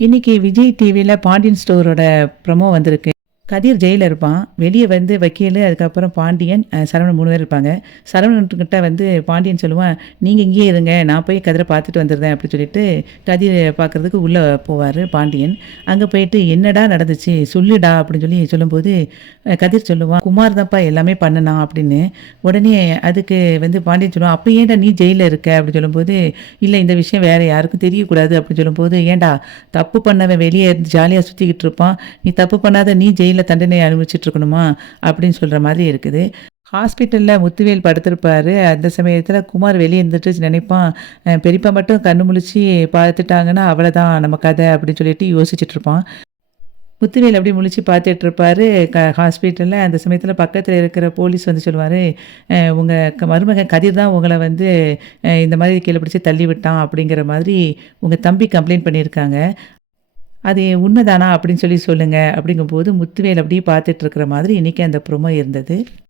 இன்னைக்கு விஜய் டிவில பாண்டியன் ஸ்டோரோட ப்ரோமோ வந்திருக்கு. கதிர் ஜெயில்ல இருப்பான். வெளிய வந்து வக்கீலு, அதுக்கப்புறம் பாண்டியன், சரவணன் 3 பேர் இருப்பாங்க. சரவணன்கிட்ட வந்து பாண்டியன் சொல்லுவான், "நீங்க இங்கேயே இருங்க. நான் போய் கதிர பார்த்துட்டு வந்துடுறேன்" அப்படின்னு சொல்லிட்டு கதிர பார்க்கறதுக்கு உள்ள போவாரு பாண்டியன். அங்க போயிட்டு, "என்னடா நடந்துச்சு? சொல்லுடா" அப்படின்னு சொல்லி சொல்லும்போது, கதிர் சொல்லுவான், "குமார் தான்ப்பா எல்லாமே பண்ணுனான்" அப்படின்னு. உடனே அதுக்கு வந்து பாண்டியன் சொல்லுவான், "அப்ப ஏன்டா நீ ஜெயில்ல இருக்க?" அப்படின்னு சொல்லும்போது, "இல்ல இந்த விஷயம் வேற யாருக்கும் தெரியக்கூடாது" அப்படின்னு சொல்லும்போது, "ஏன்டா தப்பு பண்ணவன் வெளியே இருந்து ஜாலியா சுத்திக்கிட்டு இருப்பான். நீ தப்பு பண்ணாத நீ ஜெயில்ல தண்டனை அனுபவிச்சுட்டு இருக்கணுமா?" அப்படின்னு சொல்ற மாதிரி இருக்குது. ஹாஸ்பிட்டல்ல முத்துவேல் படுத்திருப்பாரு. அந்த சமயத்தில குமார் வெளிய இருந்துட்டு நினைப்பான், பெரியப்பா மட்டும் கண்ணு முழிச்சு பார்த்துட்டாங்கன்னா, அவ்வளதான் நம்ம கதை அப்படின்னு சொல்லிட்டு யோசிச்சுட்டு இருப்பான். முத்துவேல் அப்படியே முழிச்சு பார்த்துட்டு இருப்பாரு. ஹாஸ்பிட்டல்ல அந்த சமயத்தில பக்கத்தில இருக்கிற போலீஸ் வந்து சொல்லுவாரு, உங்க மருமகன் கதிர் தான் உங்கள வந்து இந்த மாதிரி கீழ பிடிச்சு தள்ளி விட்டான்" அப்படிங்கிற மாதிரி உங்க தம்பி கம்ப்ளைண்ட் பண்ணியிருக்காங்க. அது உண்மைதானா அப்படின்னு சொல்லி சொல்லுங்க. அப்படிங்கும்போது முத்துவேல் அப்படியே பார்த்துட்டு இருக்கிற மாதிரி இன்னைக்கு அந்த ப்ரோமோ இருந்தது.